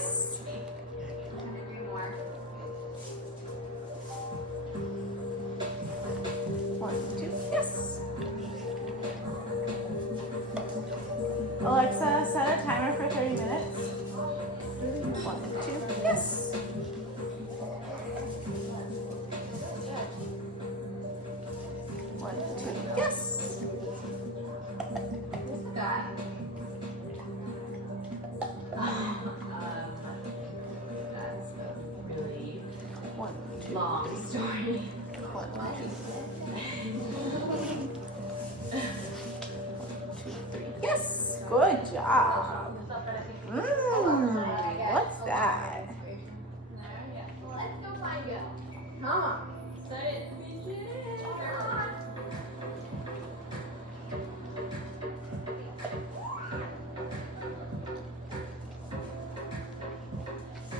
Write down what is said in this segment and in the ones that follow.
Yes. 100 more. 1, 2. Yes. Alexa, set a timer for 30 minutes. 1, 2. Yes. 1, 2. Yes. This guy. That's a really 1, 2. long story. 1, 2, 3. Yes. Good job. What's that? Well, let's go find you. Come on. Set it, Bridget. Come on.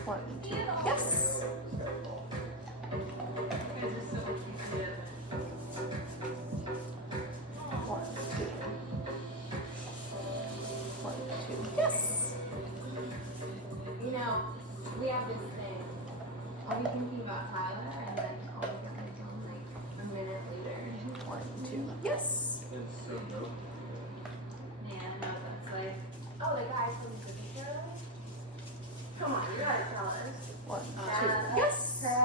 One, two. Yes. One, two. 1, 2. Yes. You know, we have this thing. I'll be thinking about Tyler and then I'll look at my phone like a minute later. 1, 2. Yes. It's so dope. Yeah, I know what that's like. Oh, the guy from the show? Come on, you gotta tell us. 1, 2. Yes. Well,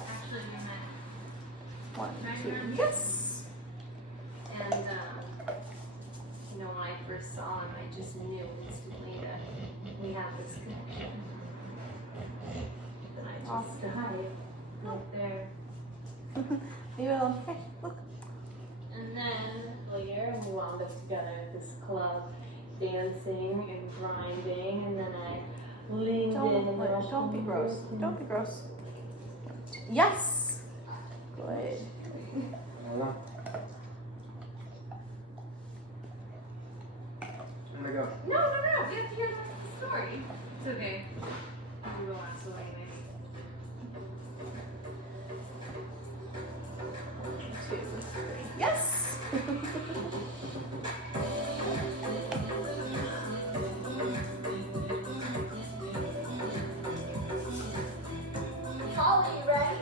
actually we met 1, 2. Yes. and you know, when I first saw him, I just knew instantly that we had this connection. And I Off just the height. right there. You will. Okay, look. And then later we wound up together at this club, dancing and grinding, and then I leaned in and Don't be gross. Don't be gross. Yes. Good. I don't know. Oh my god. No, no, no. You have to hear the story. It's okay. You go on, so anyway. 2, 3. Yes. Holly, you ready?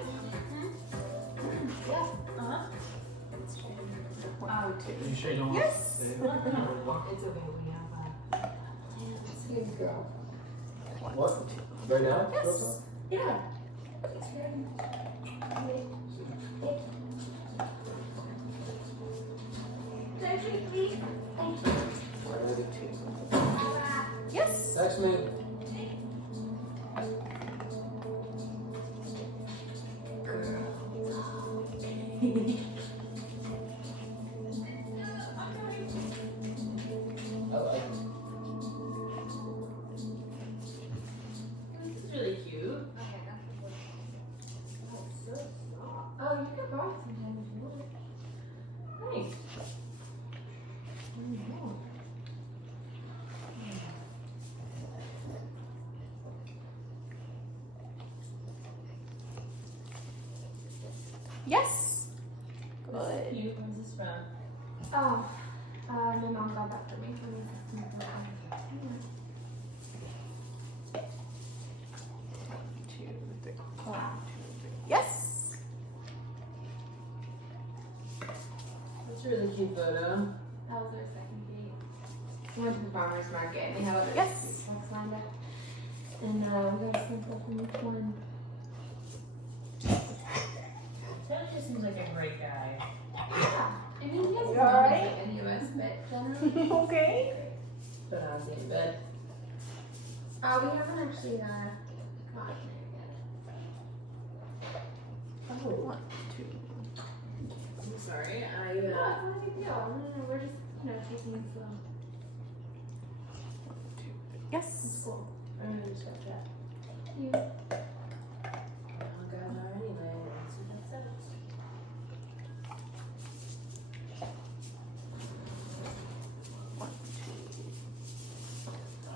Yeah. Uh-huh. 1, 2. You sure you don't want Yes. to stay? What? It's okay. We have Good girl. 1, What? 2. Right now? Yes. Yeah. Please. Thank you. 1, 2. Yes. Text me. I like it. This is really cute. Okay, that's the one. Oh, it's so soft. Oh, you can borrow it sometime if you want. Thanks. Yes. This Good. is cute. Where's this from? Oh, my mom got that for me. For me. 2, 3. 1, 2, 3. Yes. That's a really cute photo. That was our second date. We went to the farmer's market and they had other Yes. street trucks lined up. And we got some stuff from each one. Tony just seems like a great guy. Yeah. I mean, he has You a alright? in the US, but generally. Okay. But honestly, in bed. We haven't actually gotten there yet. Oh, 1, 2. I'm sorry. No, it's not a big deal. No, we're just, taking it slow. 1, 2, 3. It's Yes. cool. I'm gonna just watch that. You. Oh, God, no, anyway. Let's see what that says. One, two.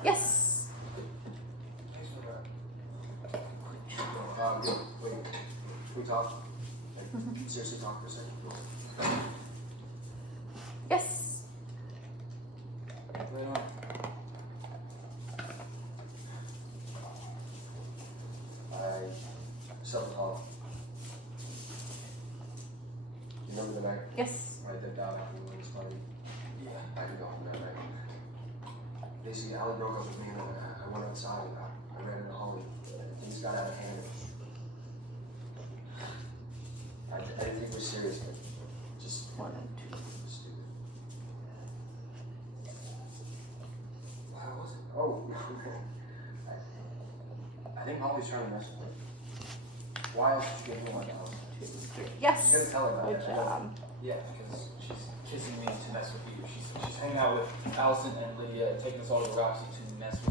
Yes. Thanks for that. Wait. Can we talk? Like, seriously talk for a second? Yes. You know Remember the night Yes. I dipped out after the Wings party? Yeah. I didn't go home that night. Basically, Allie broke up with me and then I went outside and I ran in the hallway. Things got out of hand. I didn't think it was serious, but just 1 and 2. stupid. Why was it? Oh, I think Molly's trying to mess with me. Why else did you get me like that? 2, 3. You Yes. gotta tell her about Good that. job. Yeah, because she's kissing me to mess with you. She's hanging out with Allison and Lydia and taking us all to Roxy to mess with